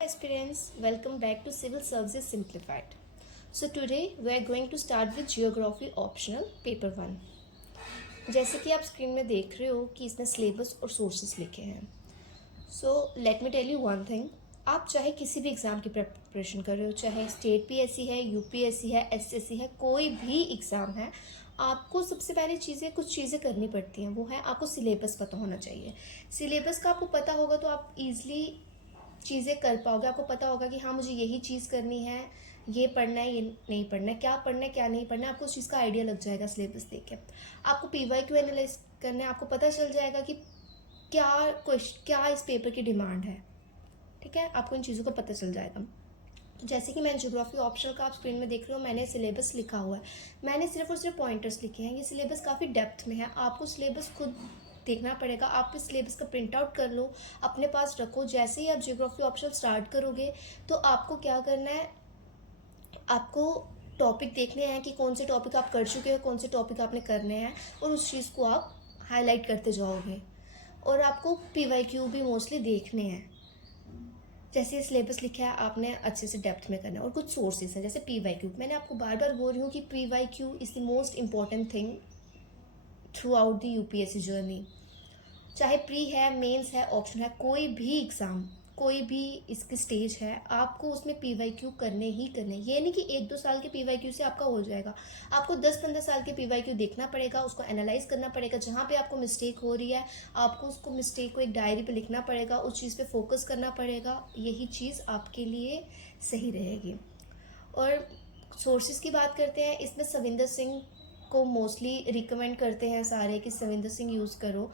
Aspirants, welcome back to Civil Services Simplified. So today we are going to start with Geography Optional Paper 1. जैसे कि आप screen में देख रहे हो कि इसने सिलेबस और सोर्सेज लिखे हैं. So let me tell you one thing. आप चाहे किसी भी एग्ज़ाम की प्रिपरेशन कर रहे हो, चाहे स्टेट पीएससी है, यूपीएससी है, एसएससी है, कोई भी एग्ज़ाम है, आपको सबसे पहले कुछ चीज़ें करनी पड़ती हैं. वो है आपको सिलेबस पता होना चाहिए. सिलेबस का आपको पता होगा तो आप ईजिली चीज़ें कर पाओगे. आपको पता होगा कि हाँ मुझे यही चीज़ करनी है, ये पढ़ना है, ये नहीं पढ़ना है, क्या पढ़ना है क्या नहीं पढ़ना है. आपको उस चीज़ का आइडिया लग जाएगा सिलेबस देख के. आपको PYQ एनालाइज करना है, आपको पता चल जाएगा कि क्या इस पेपर की डिमांड है. ठीक है, आपको इन चीज़ों का पता चल जाएगा. जैसे कि मैंने ज्योग्राफी ऑप्शनल का आप स्क्रीन में देख रहे हो, मैंने सिलेबस लिखा हुआ है. मैंने सिर्फ और सिर्फ पॉइंटर्स लिखे हैं. ये सिलेबस काफ़ी डेप्थ में है. आपको सिलेबस खुद देखना पड़ेगा. आप इस सिलेबस का प्रिंट आउट कर लो, अपने पास रखो. जैसे ही आप ज्योग्राफी ऑप्शनल स्टार्ट करोगे तो आपको क्या करना है, आपको टॉपिक देखने हैं कि कौन से टॉपिक आप कर चुके हो, कौन से टॉपिक आपने करने हैं, और उस चीज़ को आप हाईलाइट करते जाओगे. और आपको PYQ भी मोस्टली देखने हैं. जैसे सिलेबस लिखा है आपने अच्छे से डेप्थ में करना है. और कुछ सोर्सेज हैं जैसे PYQ. मैंने आपको बार बार बोल रही हूँ कि PYQ is the most important thing through out the UPSC journey. चाहे प्री है, मेंस है, ऑप्शन है, कोई भी एग्ज़ाम, कोई भी इसकी स्टेज है, आपको उसमें PYQ करने ही करने. ये नहीं कि 1-2 साल के PYQ से आपका हो जाएगा. आपको 10-15 साल के PYQ देखना पड़ेगा, उसको एनालाइज करना पड़ेगा. जहाँ पे आपको मिस्टेक हो रही है, आपको उसको मिस्टेक को एक डायरी पे लिखना पड़ेगा, उस चीज़ पे फोकस करना पड़ेगा. यही चीज़ आपके लिए सही रहेगी. और सोर्सेज की बात करते हैं, इसमें सविंदर सिंह को मोस्टली रिकमेंड करते हैं सारे कि सविंदर सिंह यूज़ करो.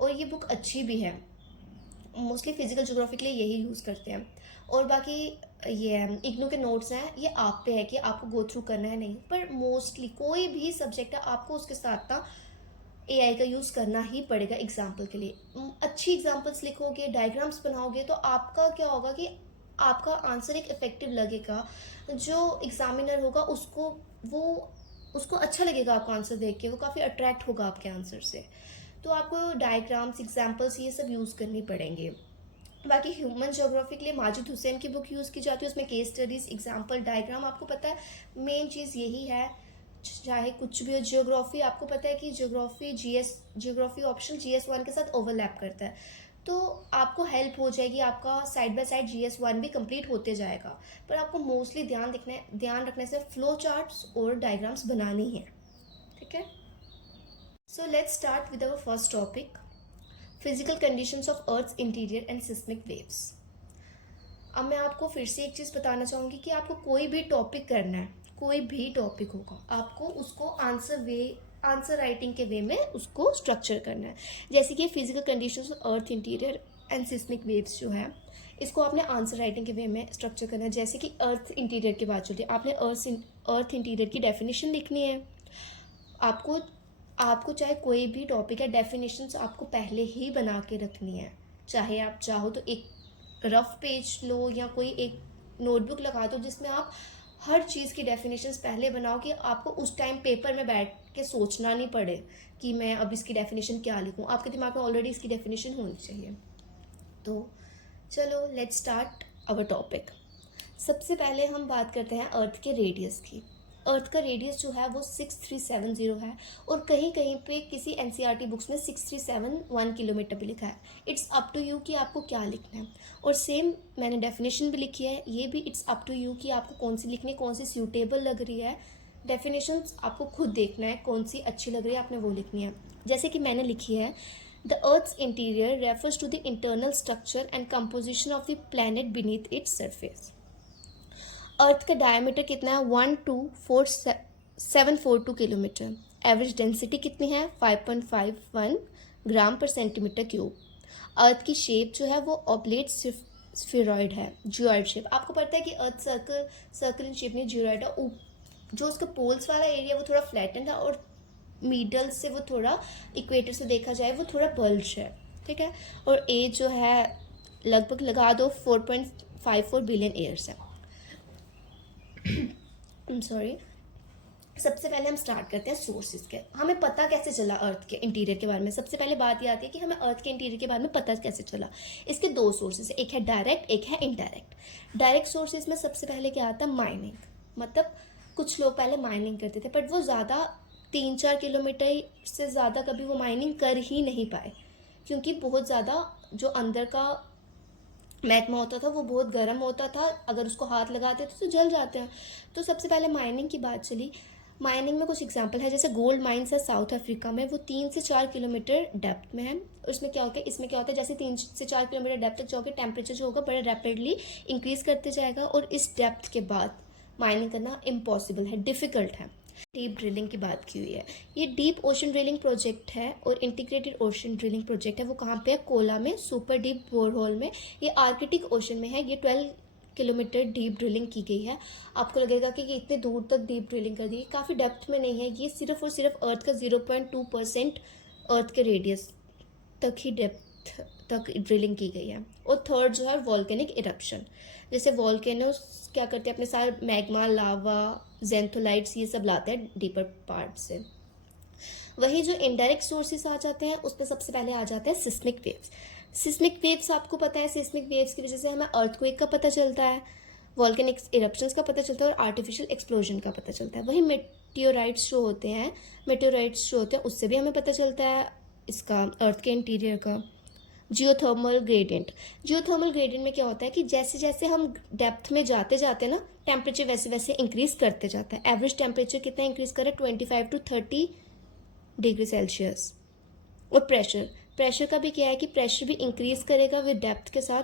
और ये बुक अच्छी भी है. मोस्टली फिजिकल ज्योग्राफी के लिए यही यूज़ करते हैं. और बाकी ये इग्नू के नोट्स हैं, ये आप पे है कि आपको गो थ्रू करना है नहीं. पर मोस्टली कोई भी सब्जेक्ट है, आपको उसके साथ ना AI का यूज़ करना ही पड़ेगा एग्जाम्पल के लिए. अच्छी एग्जाम्पल्स लिखोगे, डायग्राम्स बनाओगे तो आपका क्या होगा कि आपका आंसर एक इफेक्टिव लगेगा. जो एग्जामिनर होगा उसको अच्छा लगेगा आपका आंसर देख के, वो काफ़ी अट्रैक्ट होगा आपके आंसर से. तो आपको डायग्राम्स, एग्जाम्पल्स ये सब यूज़ करनी पड़ेंगे. बाकी ह्यूमन ज्योग्राफी के लिए माजिद हुसैन की बुक यूज़ की जाती है. उसमें केस स्टडीज़, एग्जाम्पल, डायग्राम. आपको पता है मेन चीज़ यही है. चाहे कुछ भी हो, ज्योग्राफी आपको पता है कि ज्योग्राफी ऑप्शन GS1 के साथ ओवरलैप करता है. तो आपको हेल्प हो जाएगी, आपका साइड बाय साइड GS1 भी कंप्लीट होते जाएगा. पर आपको मोस्टली ध्यान रखने से फ्लो चार्ट्स और डायग्राम्स बनानी है. ठीक है. So let's start with our first topic, physical conditions of Earth's interior and seismic waves. अब मैं आपको फिर से एक चीज़ बताना चाहूँगी कि आपको कोई भी टॉपिक करना है, कोई भी टॉपिक होगा, आपको उसको आंसर राइटिंग के वे में उसको स्ट्रक्चर करना है. जैसे कि physical conditions of earth interior and seismic waves जो है, इसको आपने आंसर राइटिंग के वे में स्ट्रक्चर करना है. जैसे कि अर्थ इंटीरियर की बात चलती है, आपने अर्थ इंटीरियर की डेफिनेशन लिखनी है. आपको चाहे कोई भी टॉपिक है, डेफिनेशंस आपको पहले ही बना के रखनी है. चाहे आप चाहो तो एक रफ पेज लो या कोई एक नोटबुक लगा दो जिसमें आप हर चीज़ की डेफिनेशंस पहले बनाओ कि आपको उस टाइम पेपर में बैठ के सोचना नहीं पड़े कि मैं अब इसकी डेफिनेशन क्या लिखूं. आपके दिमाग में ऑलरेडी इसकी डेफिनेशन होनी चाहिए. तो चलो लेट्स स्टार्ट आवर टॉपिक. सबसे पहले हम बात करते हैं अर्थ के रेडियस की. अर्थ का रेडियस जो है वो 6370 है. और कहीं कहीं पे किसी NCERT बुक्स में 6371 किलोमीटर भी लिखा है. इट्स अप टू यू कि आपको क्या लिखना है. और सेम मैंने डेफिनेशन भी लिखी है, ये भी इट्स अप टू यू कि आपको कौन सी लिखनी है, कौन सी सूटेबल लग रही है. डेफिनेशन आपको खुद देखना है कौन सी अच्छी लग रही है, आपने वो लिखनी है. जैसे कि मैंने लिखी है, the Earth's interior refers to the internal structure and composition of the planet beneath its surface. Earth का डायमीटर कितना है, 12742 किलोमीटर. एवरेज डेंसिटी कितनी है, 5.51 ग्राम पर सेंटीमीटर क्यूब. अर्थ की शेप जो है वो ऑब्लेट स्फीरॉइड है, जियोइड शेप. आपको पता है कि अर्थ सर्कल इन शेप नहीं, जियोइड है. जो उसका पोल्स वाला एरिया वो थोड़ा फ्लैटेंड है और मिडल से वो थोड़ा, इक्वेटर से देखा जाए वो थोड़ा बल्ज है. ठीक है. और एज जो है लगभग लगा दो 4.54 बिलियन ईयर्स है. I'm sorry. सबसे पहले हम स्टार्ट करते हैं सोर्सेज के। हमें पता कैसे चला अर्थ के इंटीरियर के बारे में? सबसे पहले बात ये आती है कि हमें अर्थ के इंटीरियर के बारे में पता कैसे चला। इसके दो सोर्सेज, एक है डायरेक्ट, एक है इनडायरेक्ट। डायरेक्ट सोर्सेज में सबसे पहले क्या आता है? माइनिंग। मतलब कुछ लोग पहले माइनिंग करते थे, बट वो ज़्यादा 3-4 किलोमीटर से ज़्यादा कभी वो माइनिंग कर ही नहीं पाए, क्योंकि बहुत ज़्यादा जो अंदर का मैग्मा होता था वो बहुत गर्म होता था, अगर उसको हाथ लगाते थे तो जल जाते हैं। तो सबसे पहले माइनिंग की बात चली। माइनिंग में कुछ एग्जांपल है, जैसे गोल्ड माइंस है साउथ अफ्रीका में, वो 3 से 4 किलोमीटर डेप्थ में है। उसमें क्या होता है, इसमें क्या होता है, जैसे 3 से 4 किलोमीटर डेप्थ तक जाओगे, टेम्परेचर जो होगा बड़ा रैपिडली इंक्रीज करते जाएगा, और इस डेप्थ के बाद माइनिंग करना इम्पॉसिबल है, डिफ़िकल्ट है। डीप ड्रिलिंग की बात की हुई है। ये डीप ओशन ड्रिलिंग प्रोजेक्ट है और इंटीग्रेटेड ओशन ड्रिलिंग प्रोजेक्ट है। वो कहाँ पे है? कोला में, सुपर डीप बोरहोल में। ये आर्कटिक ओशन में है। ये 12 किलोमीटर डीप ड्रिलिंग की गई है। आपको लगेगा कि इतने दूर तक डीप ड्रिलिंग कर दी, काफ़ी डेप्थ में नहीं है। ये सिर्फ और सिर्फ अर्थ का 0.2% अर्थ के रेडियस तक ही डेप्थ तक ड्रिलिंग की गई है। और थर्ड जो है वॉल्केनिक इरप्शन। जैसे वॉल्केनोस क्या करते हैं, अपने साथ मैग्मा, लावा, जेंथोलाइट्स ये सब लाते हैं डीपर पार्ट से। वही जो इनडायरेक्ट सोर्सेस आ जाते हैं, उसमें सबसे पहले आ जाते हैं सिस्मिक वेव्स। सिस्मिक वेव्स आपको पता है, सिस्मिक वेव्स की वजह से हमें अर्थक्वेक का पता चलता है, वॉल्केनिक इरप्शंस का पता चलता है, और आर्टिफिशियल एक्सप्लोजन का पता चलता है। वही मेटेओराइट्स जो होते हैं उससे भी हमें पता चलता है इसका, अर्थ के इंटीरियर का। जियोथर्मल ग्रेडियंट में क्या होता है कि जैसे जैसे हम डेप्थ में जाते जाते ना, टेम्परेचर वैसे वैसे इंक्रीज करते जाता है। एवरेज टेम्परेचर कितना इंक्रीज कर रहा है? 25 to 30 डिग्री सेल्सियस। और प्रेशर का भी क्या है कि प्रेशर भी इंक्रीज करेगा विद डेप्थ के साथ,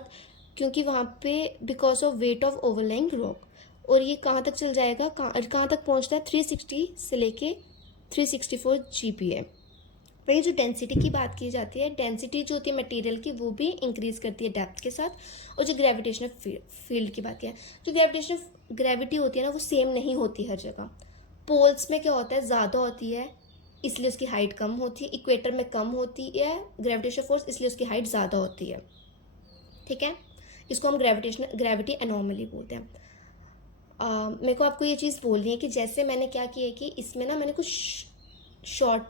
क्योंकि वहाँ पे because of weight of overlying rock. और ये कहाँ तक चल जाएगा, कहाँ तक पहुँचता है? 360 से लेके 364 GPa। वही जो डेंसिटी की बात की जाती है, डेंसिटी जो होती है मटेरियल की, वो भी इंक्रीज करती है डेप्थ के साथ। और जो ग्रेविटेशनल फील्ड की बात की है, जो ग्रेविटी होती है ना, वो सेम नहीं होती हर जगह। पोल्स में क्या होता है, ज़्यादा होती है इसलिए उसकी हाइट कम होती है, इक्वेटर में कम होती है ग्रेविटेशनल फोर्स, इसलिए उसकी हाइट ज़्यादा होती है। ठीक है, इसको हम ग्रेविटी एनॉमली बोलते हैं। मेरे को आपको ये चीज़ बोलनी है कि जैसे मैंने क्या किया है कि इसमें ना मैंने कुछ शॉर्ट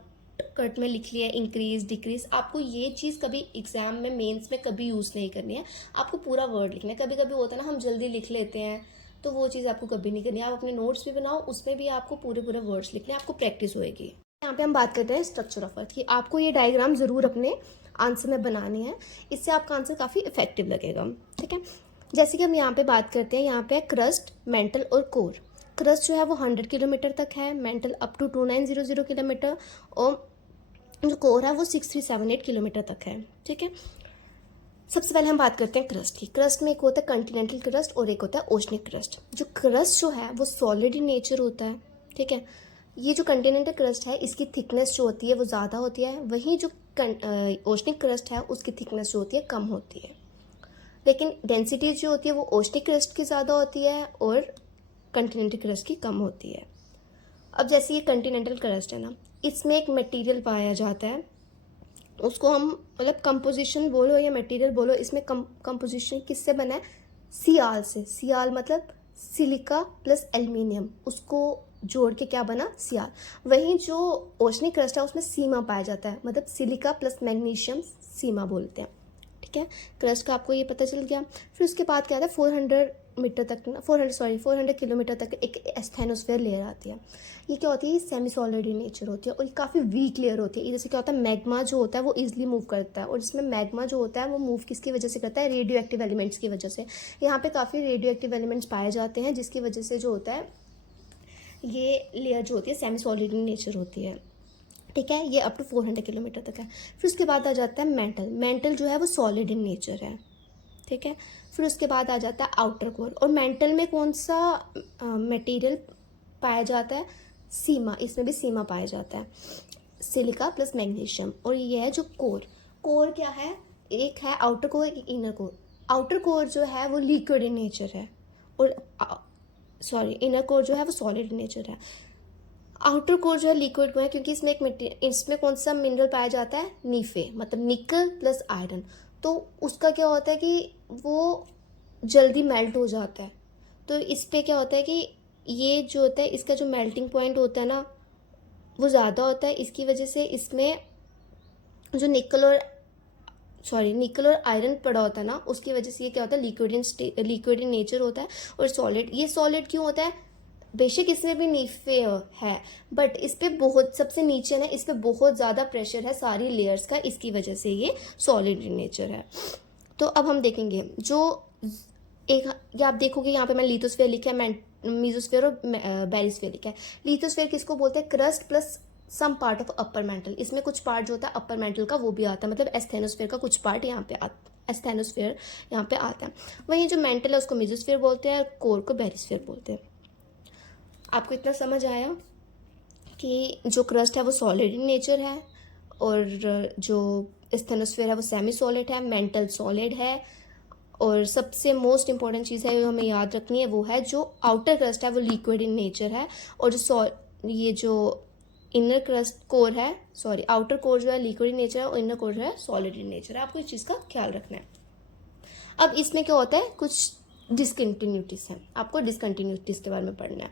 कट में लिख लिया है, इंक्रीज डिक्रीज। आपको ये चीज़ कभी एग्जाम में, मेंस में कभी यूज़ नहीं करनी है, आपको पूरा वर्ड लिखना है। कभी कभी होता है ना, हम जल्दी लिख लेते हैं, तो वो चीज़ आपको कभी नहीं करनी है। आप अपने नोट्स भी बनाओ, उसमें भी आपको पूरे वर्ड्स लिखने हैं, आपको प्रैक्टिस होएगी। यहाँ पे हम बात करते हैं स्ट्रक्चर ऑफ अर्थ की। आपको ये डायग्राम ज़रूर अपने आंसर में बनानी है, इससे आपका आंसर काफ़ी इफेक्टिव लगेगा। ठीक है, जैसे कि हम यहाँ पे बात करते हैं, यहाँ पे क्रस्ट, मेंटल और कोर। क्रस्ट जो है वो 100 किलोमीटर तक है, मेंटल अप टू 2900 किलोमीटर, और जो कोर है वो 6378 किलोमीटर तक है। ठीक है, सबसे पहले हम बात करते हैं क्रस्ट की। क्रस्ट में एक होता है कंटिनेंटल क्रस्ट और एक होता है ओशनिक क्रस्ट। जो क्रस्ट जो है वो सॉलिड इन नेचर होता है। ठीक है, ये जो कंटिनेंटल क्रस्ट है इसकी थिकनेस जो होती है वो ज़्यादा होती है, वहीं जो ओशनिक क्रस्ट है उसकी थिकनेस जो होती है कम होती है। लेकिन डेंसिटी जो होती है वो ओशनिक क्रस्ट की ज़्यादा होती है और कंटिनेंटल क्रस्ट की कम होती है। अब जैसे ये कंटिनेंटल क्रस्ट है ना, इसमें एक मटेरियल पाया जाता है, उसको हम मतलब कंपोजिशन बोलो या मटेरियल बोलो, इसमें कंपोजिशन किससे बना है? सियाल से। सियाल मतलब सिलिका प्लस एल्युमिनियम, उसको जोड़ के क्या बना? सियाल। वहीं जो ओशनिक क्रस्ट है उसमें सीमा पाया जाता है, मतलब सिलिका प्लस मैग्नीशियम सीमा बोलते हैं। ठीक है, क्रस्ट का आपको ये पता चल गया। फिर उसके बाद क्या आता है, 400 किलोमीटर तक एक एस्थेनोस्फेयर लेयर आती है। ये क्या होती है? सेमी सॉलिड इन नेचर होती है और ये काफ़ी वीक लेयर होती है। जैसे क्या होता है, मैग्मा जो होता है वो ईजिली मूव करता है, और इसमें मैग्मा जो होता है वो मूव किसकी वजह से करता है? रेडियो एक्टिव एलिमेंट्स की वजह से। यहाँ पे काफ़ी रेडियो एक्टिव एलिमेंट्स पाए जाते हैं, जिसकी वजह से जो होता है ये लेयर जो होती है सेमी सॉलिड इन नेचर होती है। ठीक है, ये अप टू 400 किलोमीटर तक है। फिर उसके बाद आ जाता है मेंटल जो है वो सॉलिड इन नेचर है। ठीक है, फिर उसके बाद आ जाता है आउटर कोर। और मेंटल में कौन सा मटेरियल पाया जाता है? सीमा, इसमें भी सीमा पाया जाता है, सिलिका प्लस मैग्नीशियम। और ये है जो कोर क्या है? एक है आउटर कोर, एक इनर कोर। आउटर कोर जो है वो लिक्विड इन नेचर है, और इनर कोर जो है वो सॉलिड इन नेचर है। आउटर कोर जो है लिक्विड को है, क्योंकि इसमें कौन सा मिनरल पाया जाता है? नीफे, मतलब निकल प्लस आयरन। तो उसका क्या होता है कि वो जल्दी मेल्ट हो जाता है, तो इस पे क्या होता है कि ये जो होता है इसका जो मेल्टिंग पॉइंट होता है ना वो ज़्यादा होता है, इसकी वजह से इसमें जो निकल और आयरन पड़ा होता है ना उसकी वजह से ये क्या होता है, लिक्विड इन नेचर होता है और सॉलिड। ये सॉलिड क्यों होता है, बेशक इसमें भी नीफे है बट इस पे बहुत सबसे नीचे ना इस पे बहुत ज़्यादा प्रेशर है सारी लेयर्स का, इसकी वजह से ये सॉलिड इन नेचर है। तो अब हम देखेंगे जो एक, ये आप देखोगे यहाँ पे मैं लिथोस्फेयर लिखा है, मीजोस्फेयर और बेरिस्फेयर लिखा है। लिथोस्फेयर किसको बोलते हैं, crust plus some part of upper mantle, इसमें कुछ पार्ट जो होता है अपर मेंटल का वो भी आता है, मतलब एस्थेनोस्फेयर का कुछ पार्ट यहाँ पे एस्थेनोस्फेयर यहाँ पे आता है। वहीं जो मेंटल है उसको मीजोस्फेयर बोलते हैं और कोर को बेरिस्फेयर बोलते हैं। आपको इतना समझ आया कि जो क्रस्ट है वो सॉलिड इन नेचर है और जो एस्थेनोस्फेयर है वो सेमी सॉलिड है, मेंटल सॉलिड है, और सबसे मोस्ट इंपॉर्टेंट चीज़ है जो हमें याद रखनी है वो है जो आउटर क्रस्ट है वो लिक्विड इन नेचर है, और ये जो इनर क्रस्ट कोर है, सॉरी आउटर कोर जो है लिक्विड इन नेचर है और इनर कोर जो है सॉलिड इन नेचर है। आपको इस चीज़ का ख्याल रखना है। अब इसमें क्या होता है, कुछ डिसकंटिन्यूटीज हैं, आपको डिसकंटिन्यूटीज के बारे में पढ़ना है।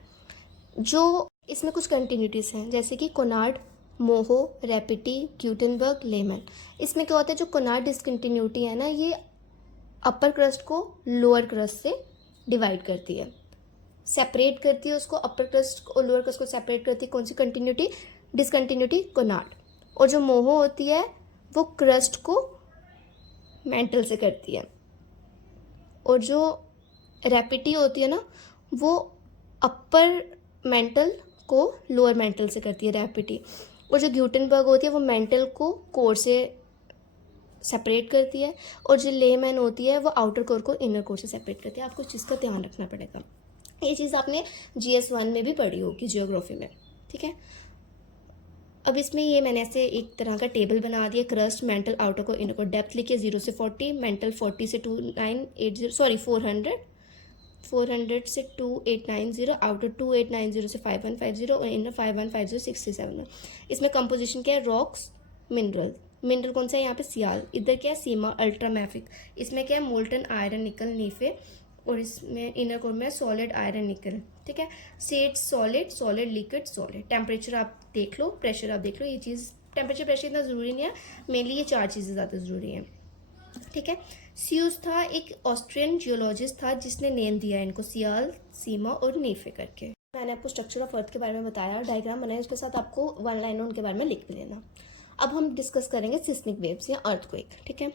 जो इसमें कुछ कंटिन्यूटीज हैं जैसे कि कोनार्ड, मोहो, रैपिटी, ग्यूटेनबर्ग, लेमन। इसमें क्या होता है, जो कोनार्ड डिसकंटिन्यूटी है ना ये अपर क्रस्ट को लोअर क्रस्ट से डिवाइड करती है, सेपरेट करती है उसको, अपर क्रस्ट और लोअर क्रस्ट को सेपरेट करती है। कौन सी कंटिन्यूटी, डिसकंटिन्यूटी कोनार्ड। और जो मोहो होती है वो क्रस्ट को मेंटल से करती है, और जो रैपिटी होती है ना वो अपर मेंटल को लोअर मेंटल से करती है, रैपिटी। और जो ग्यूटेनबर्ग होती है वो मेंटल को कोर से सेपरेट करती है, और जो लेमैन होती है वो आउटर कोर को इनर कोर से सेपरेट करती है। आपको इस चीज़ का ध्यान रखना पड़ेगा, ये चीज़ आपने GS1 में भी पढ़ी होगी, जियोग्राफी में, ठीक है। अब इसमें ये मैंने ऐसे एक तरह का टेबल बना दिया, crust, mental, outer core, inner core. Depth लिखिए 0 से 40, मेंटल 40 से 2980, सॉरी 400 से 2890, आउटर 2890 से 5150 और इनर 5150 67। इसमें कंपोजिशन क्या है, रॉक्स, मिनरल कौन सा है यहाँ पे, सियाल। इधर क्या है, सीमा, अल्ट्रामैफिक। इसमें क्या है, मोल्टन आयरन निकल नीफे, और इसमें इनर कोर में सॉलिड आयरन निकल, ठीक है। State solid liquid solid. Temperature आप देख लो, प्रेशर आप देख लो, ये चीज़ टेम्परेचर प्रेशर इतना ज़रूरी नहीं है, मेनली ये 4 चीज़ें ज़्यादा ज़रूरी हैं, ठीक है। स्यूज था एक ऑस्ट्रियन जियोलॉजिस्ट था जिसने नेम दिया इनको सियाल, सीमा और नीफे करके। मैंने आपको स्ट्रक्चर ऑफ अर्थ के बारे में बताया, डायग्राम बनाया, उसके साथ आपको 1 लाइन उनके बारे में लिख भी लेना। अब हम डिस्कस करेंगे सिस्मिक वेव्स या अर्थक्वेक, ठीक है।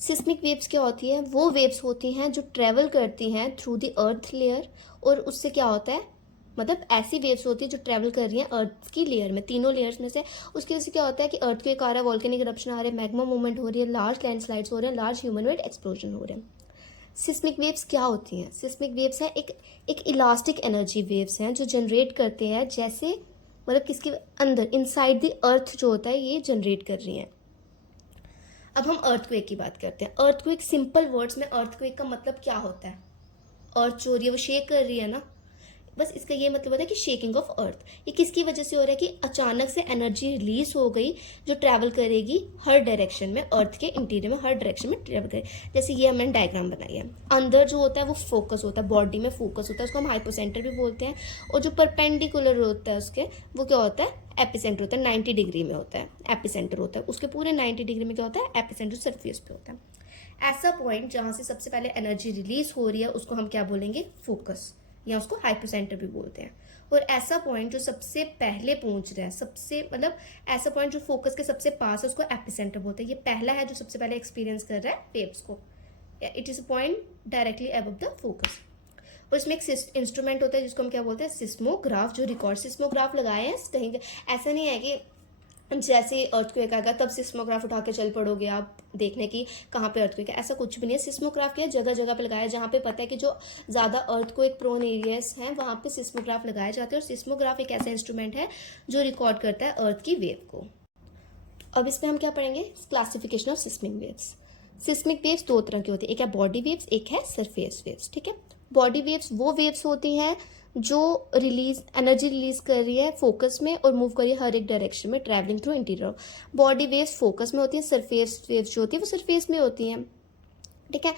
सिस्मिक वेव्स क्या होती है, वो वेव्स होती हैं जो ट्रेवल करती हैं थ्रू द अर्थ लेयर, और उससे क्या होता है, मतलब ऐसी वेव्स होती है जो ट्रैवल कर रही हैं अर्थ की लेयर में, तीनों लेयर्स में से। उसकी वजह से क्या होता है कि अर्थ के आ रहा है, वॉल्केनिक इरप्शन आ रहे हैं, मैग्मा मूवमेंट हो रही है, लार्ज लैंडस्लाइड्स हो रहे हैं, लार्ज ह्यूमनॉइड एक्सप्लोजन हो रहे हैं। सिस्मिक वेव्स क्या होती हैं, सिस्मिक वेव्स हैं एक इलास्टिक एनर्जी वेव्स हैं जो जनरेट करते हैं, जैसे मतलब किसके अंदर, इनसाइड द अर्थ जो होता है ये जनरेट कर रही हैं। अब हम अर्थक्वेक की बात करते हैं। अर्थक्वेक, सिंपल वर्ड्स में अर्थक्वेक का मतलब क्या होता है, अर्थ जो हो रही है वो शेक कर रही है ना, बस इसका ये मतलब होता है कि शेकिंग ऑफ अर्थ। ये किसकी वजह से हो रहा है कि अचानक से एनर्जी रिलीज हो गई जो ट्रैवल करेगी हर डायरेक्शन में, अर्थ के इंटीरियर में हर डायरेक्शन में ट्रैवल करेगी। जैसे ये हमने डायग्राम बनाई है, अंदर जो होता है वो फोकस होता है, बॉडी में फोकस होता है, उसको हम हाइपोसेंटर भी बोलते हैं, और जो परपेंडिकुलर होता है उसके वो क्या होता है, एपिसेंटर होता है, 90 डिग्री में होता है, एपिसेंटर होता है उसके पूरे 90 डिग्री में क्या होता है, एपिसेंटर सरफेस पे होता है। ऐसा पॉइंट जहाँ से सबसे पहले एनर्जी रिलीज हो रही है उसको हम क्या बोलेंगे, फोकस, या उसको हाइपोसेंटर भी बोलते हैं। और ऐसा पॉइंट जो सबसे पहले पहुंच रहा है, सबसे मतलब ऐसा पॉइंट जो फोकस के सबसे पास है उसको एपिसेंटर बोलते हैं। ये पहला है जो सबसे पहले एक्सपीरियंस कर रहा है वेव्स को, it is a point directly above the focus. और इसमें एक इंस्ट्रूमेंट होता है जिसको हम क्या बोलते हैं, सिस्मोग्राफ, जो रिकॉर्ड सिस्मोग्राफ लगाए हैं कहीं। ऐसा नहीं है कि जैसे अर्थक्वेक आएगा तब सिस्मोग्राफ उठा के चल पड़ोगे आप देखने की कहाँ पे अर्थक्वेक है, ऐसा कुछ भी नहीं है। सिस्मोग्राफ क्या है, जगह जगह पे लगाया, जहाँ पे पता है कि जो ज़्यादा अर्थक्वेक प्रोन एरियाज हैं वहाँ पे सिस्मोग्राफ लगाए जाते हैं। और सिस्मोग्राफ एक ऐसा इंस्ट्रूमेंट है जो रिकॉर्ड करता है अर्थ की वेव को। अब इसमें हम क्या पढ़ेंगे, classification of seismic waves. Seismic waves 2 तरह की होती है, एक है बॉडी वेव्स, एक है सरफेस वेव्स, ठीक है। बॉडी वेव्स वो वेव्स होती हैं जो एनर्जी रिलीज कर रही है फोकस में और मूव कर रही है हर एक डायरेक्शन में, travelling through interior. Body waves focus में होती है, सरफेस वेव्स जो होती है वो सरफेस में होती हैं, ठीक है।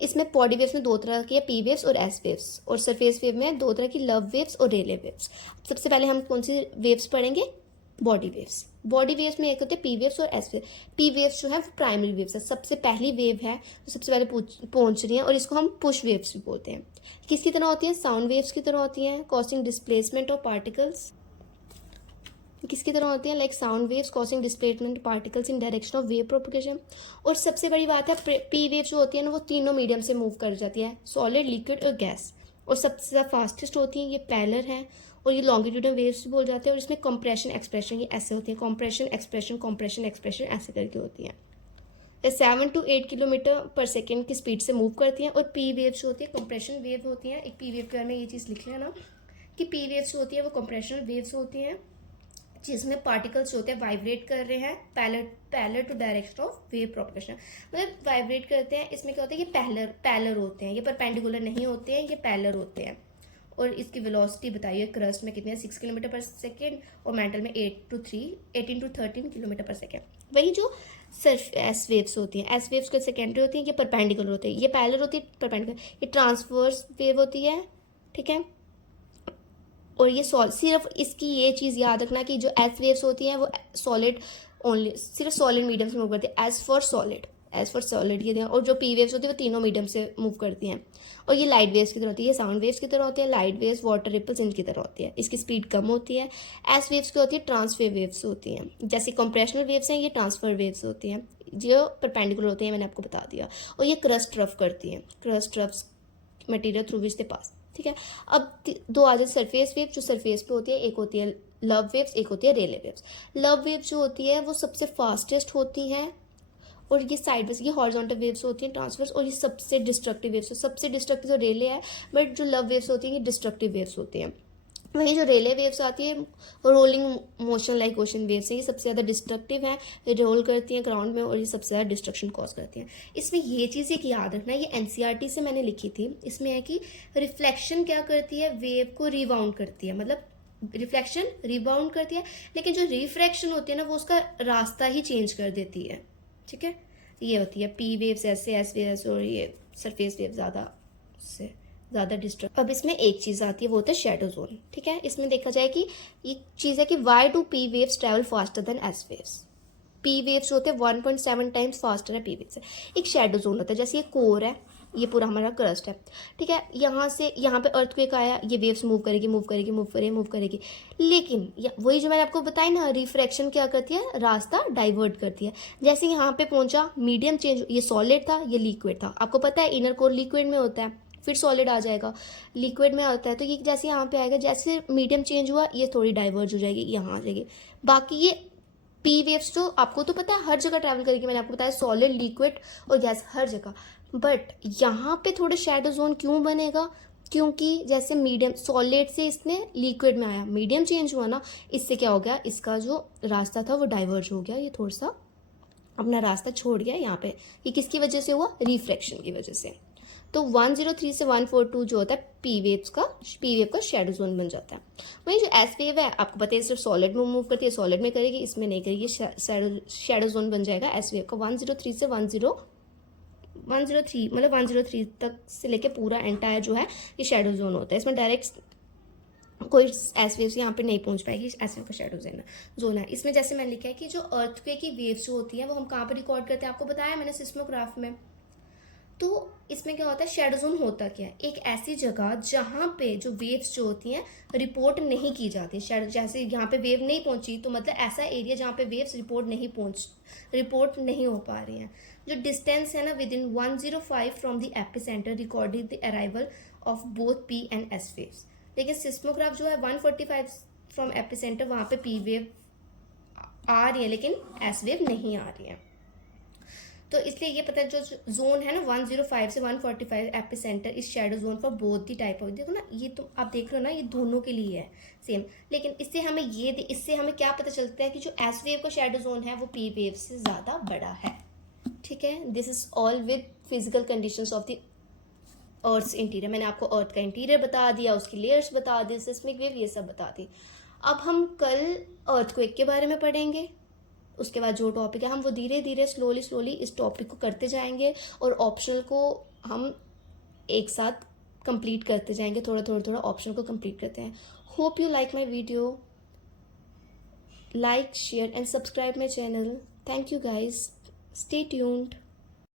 इसमें बॉडी वेव्स में दो तरह की है, पी वेव्स और एस वेव्स, और सरफेस वेव में दो तरह की लव वेव्स और रेले वेव्स। सबसे पहले हम कौन सी वेव्स पढ़ेंगे? Body waves. बॉडी वेव्स में एक होते हैं पी वेव्स और एस वेव। पी वेव्स जो है वो प्राइमरी वेव्स है, सबसे पहली वेव है जो सबसे पहले पहुंच रही है, और इसको हम पुश वेव्स भी बोलते हैं। किसकी तरह होती है? साउंड वेव्स की तरह होती हैं, कॉजिंग डिस्प्लेसमेंट ऑफ पार्टिकल्स। किसकी तरह होती हैं? Like sound waves causing displacement particles in direction of wave propagation. और सबसे बड़ी बात है, पी वेव्स जो होती है ना वो तीनों मीडियम से मूव कर जाती है, सॉलिड, लिक्विड और गैस। और सबसे ज़्यादा फास्टेस्ट होती हैं, ये पैलर हैं, और ये लॉन्गिट्यूडल वेव्स भी बोल जाते हैं। और इसमें कंप्रेशन एक्सप्रेशन ये ऐसे होती है, कंप्रेशन एक्सप्रेशन ऐसे करके होती हैं। 7 to 8 किलोमीटर पर सेकेंड की स्पीड से मूव करती हैं। और पी वेव्स जो होती है कंप्रेशन वेव होती हैं। एक पी वेव के बारे में ये चीज़ लिख लेना कि पी वेव्स जो होती है वो कंप्रेशनल वेव्स होती हैं, जिसमें पार्टिकल्स होते हैं वाइब्रेट कर रहे हैं parallel to direction of wave propagation. मतलब वाइब्रेट करते हैं, इसमें क्या होता है? ये पैलर होते हैं, ये परपेंडिकुलर नहीं होते हैं, ये पैलर होते हैं। और इसकी वेलोसिटी बताइए क्रस्ट में कितनी है? 6 किलोमीटर पर सेकेंड, और मेंटल में 18 to 13 किलोमीटर पर सेकेंड। वही जो सिर्फ एस वेव्स होती हैं, एस वेव्स के सेकेंडरी होती हैं, ये परपेंडिकुलर होते हैं, ये पैलर होती है परपेंडिकुलर, ये ट्रांसवर्स वेव होती है, ठीक है। और ये सिर्फ इसकी ये चीज़ याद रखना कि जो एस वेव्स होती हैं वो सॉलिड ओनली, सिर्फ सॉलिड मीडियम से मूव करती है, एज फॉर सॉलिड ये। और जो पी वेव्स होती है वो तीनों मीडियम से मूव करती हैं। और ये लाइट वेव्स की तरह होती है, ये साउंड वेव्स की तरह होती है, लाइट वेव्स, वाटर रिपल्स इनकी तरह होती है, इसकी स्पीड कम होती है। एस वेव्स की होती है ट्रांसफर वेव्स होती हैं, जैसे कंप्रेशनल वेव्स हैं, ये ट्रांसफर वेव्स होती हैं जो परपेंडिकुलर होती हैं, मैंने आपको बता दिया। और ये क्रस्ट रफ करती हैं, crust rough material through which they pass, ठीक है। अब दो आ जाए सरफेस वेव, जो सरफेस पे होती है, एक होती है लव वेव्स, एक होती है रेले वेव्स। लव वेव जो होती है वो सबसे फास्टेस्ट होती हैं, और ये साइडवेज, ये हॉरिजॉन्टल वेव्स होती हैं ट्रांसवर्स, और ये सबसे डिस्ट्रक्टिव वेव्स, सबसे डिस्ट्रक्टिव तो रेले है, बट जो लव वेव्स होती हैं ये डिस्ट्रक्टिव वेव्स होती हैं। वही जो रेले वेव्स आती है rolling motion like ocean waves हैं, ये सबसे ज़्यादा डिस्ट्रक्टिव हैं, ये रोल करती हैं ग्राउंड में, और ये सबसे ज़्यादा डिस्ट्रक्शन कॉज करती हैं। इसमें ये चीज़ एक याद रखना, ये एनसीईआरटी से मैंने लिखी थी, इसमें है कि रिफ्लेक्शन क्या करती है? वेव को रिबाउंड करती है, मतलब रिफ्लेक्शन रिबाउंड करती है, लेकिन जो रिफ्रैक्शन होती है ना वो उसका रास्ता ही चेंज कर देती है, ठीक है। ये होती है पी वेव्स ऐसे, एस वेव्स, और ये सरफेस वेव ज़्यादा डिस्टर्ब। अब इसमें एक चीज़ आती है, वो होता है शेडो जोन, ठीक है। इसमें देखा जाए कि ये चीज़ है कि why do P waves travel faster than S waves. P waves होते हैं 1.7 टाइम्स फास्टर है पी वेव से। एक शेडो जोन होता है, जैसे ये कोर है, ये पूरा हमारा क्रस्ट है, ठीक है। यहाँ से यहाँ पे अर्थक्वेक आया, ये वेव्स मूव करेगी, लेकिन वही जो मैंने आपको बताया ना, रिफ्रैक्शन क्या करती है? रास्ता डाइवर्ट करती है। जैसे यहाँ पे पहुंचा, मीडियम चेंज, ये सॉलिड था, ये लिक्विड था, आपको पता है इनर कोर लिक्विड में होता है, फिर सॉलिड आ जाएगा, लिक्विड में होता है, तो ये जैसे यहाँ पे आएगा, जैसे मीडियम चेंज हुआ ये थोड़ी डाइवर्ज हो जाएगी, यहाँ आ जाएगी। बाकी ये पी वेव्स जो आपको तो पता है हर जगह ट्रैवल करेगी, मैंने आपको बताया सॉलिड, लिक्विड और गैस हर जगह, बट यहाँ पे थोड़े शेडो जोन क्यों बनेगा? क्योंकि जैसे मीडियम सॉलिड से इसने लिक्विड में आया, मीडियम चेंज हुआ ना, इससे क्या हो गया? इसका जो रास्ता था वो डाइवर्ज हो गया, ये थोड़ा सा अपना रास्ता छोड़ गया यहाँ पे। ये किसकी वजह से हुआ? रिफ्रैक्शन की वजह से। तो 103 से 142 जो होता है पी वेव का शेडो जोन बन जाता है। वही जो एस वेव है आपको पता है सिर्फ सॉलिड में मूव करती है, सॉलिड में करेगी, इसमें नहीं करेगी, शेडो जोन बन जाएगा एस वेव का। 103 से 103 मतलब 103 तक से लेके पूरा एंटायर जो है ये शेडो जोन होता है। इसमें डायरेक्ट कोई एस वेव्स यहाँ पे नहीं पहुंच पाएगी, एस वेव का शेडो जोन है। इसमें जैसे मैंने लिखा है कि जो अर्थक्वेक की वेव्स जो होती हैं वो हम कहाँ पर रिकॉर्ड करते हैं, आपको बताया मैंने, सिस्मोग्राफ में। तो इसमें क्या होता है? शेडो जोन होता क्या है? एक ऐसी जगह जहाँ पे जो वेव्स जो होती हैं रिपोर्ट नहीं की जाती, जैसे यहाँ पे वेव नहीं पहुंची तो मतलब ऐसा एरिया जहाँ पे वेव्स रिपोर्ट नहीं हो पा रही हैं। जो डिस्टेंस है ना with in 105 from the epicentre recorded the arrival of both P and S waves. लेकिन सिस्मोग्राफ जो है 145 फ्रॉम एपिसेंटर, वहाँ पे पी वेव आ रही है लेकिन एस वेव नहीं आ रही है। तो इसलिए ये पता है जो जोन है ना 105 से 145 एपिसेंटर इस shadow zone for both the type of, देखो ना ये तो आप देख रहे हो ना, ये दोनों के लिए है सेम। लेकिन इससे हमें क्या पता चलता है कि जो एस वेव का शेडो जोन है वो पी वेव से ज़्यादा बड़ा है, ठीक है। This is all with physical conditions of the earth interior. मैंने आपको अर्थ का इंटीरियर बता दिया, उसकी लेयर्स बता दी, सिस्मिक वेव ये सब बता दी। अब हम कल अर्थक्वेक के बारे में पढ़ेंगे, उसके बाद जो टॉपिक है हम वो धीरे धीरे स्लोली इस टॉपिक को करते जाएंगे, और ऑप्शनल को हम एक साथ कंप्लीट करते जाएंगे, थोड़ा ऑप्शन को कंप्लीट करते हैं. Hope you like my video. Like, share and subscribe my channel. Thank you guys. Stay tuned.